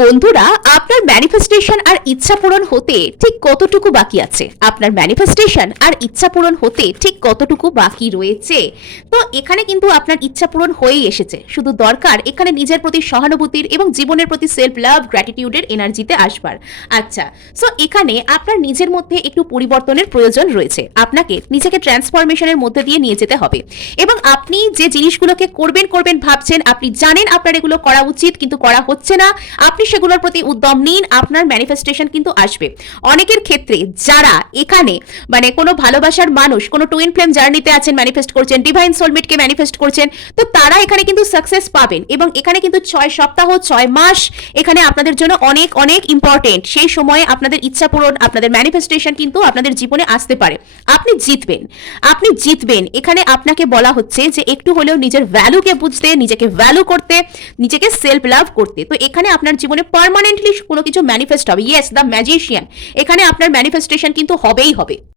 বন্ধুরা, আপনার ম্যানিফেস্টেশন আর ইচ্ছা পূরণ হতে ঠিক কতটুকু বাকি আছে? আপনার ম্যানিফেস্টেশন আর ইচ্ছা পূরণ হতে ঠিক কতটুকু বাকি রয়েছে? তো এখানে কিন্তু আপনার ইচ্ছা পূরণ হয়েই এসেছে। শুধু দরকার এখানে নিজের প্রতি সহানুভূতির এবং জীবনের প্রতি সেলফ লাভ, গ্র্যাটিটিউডের এনার্জিতে আসবার। আচ্ছা, সো এখানে আপনার নিজের মধ্যে একটু পরিবর্তনের প্রয়োজন রয়েছে। আপনাকে নিজেকে ট্রান্সফরমেশনের মধ্যে দিয়ে নিয়ে যেতে হবে এবং আপনি যে জিনিসগুলোকে করবেন করবেন ভাবছেন, আপনি জানেন আপনার এগুলো করা উচিত কিন্তু করা হচ্ছে না, আপনি সেগুলোর প্রতি উদ্যম নিন, আপনার ম্যানিফেস্টেশন কিন্তু আসবে। অনেকের ক্ষেত্রে যারা এখানে মানে কোনো ভালোবাসার মানুষ, কোনো টুইন ফ্লেম জার্নিতে আছেন, ম্যানিফেস্ট করছেন, ডিভাইন সোলমেটকে ম্যানিফেস্ট করছেন, তো তারা এখানে কিন্তু সাকসেস পাবেন এবং এখানে কিন্তু 6 সপ্তাহ 6 মাস এখানে আপনাদের জন্য অনেক অনেক ইম্পর্টেন্ট। সেই সময়ে আপনাদের ইচ্ছা পূরণ, আপনাদের ম্যানিফেস্টেশন কিন্তু আপনাদের জীবনে আসতে পারে। আপনি জিতবেন, আপনি জিতবেন। এখানে আপনাকে বলা হচ্ছে যে একটু হলেও নিজের ভ্যালুকে বুঝতে, নিজেকে ভ্যালু করতে, নিজেকে সেলফ লাভ করতে। তো এখানে আপনার জীবনে পার্মানেন্টলি কোনো কিছু ম্যানিফেস্ট হবে। ইয়েস, দ্য ম্যাজিশিয়ান, এখানে আপনার ম্যানিফেস্টেশন কিন্তু হবেই হবে।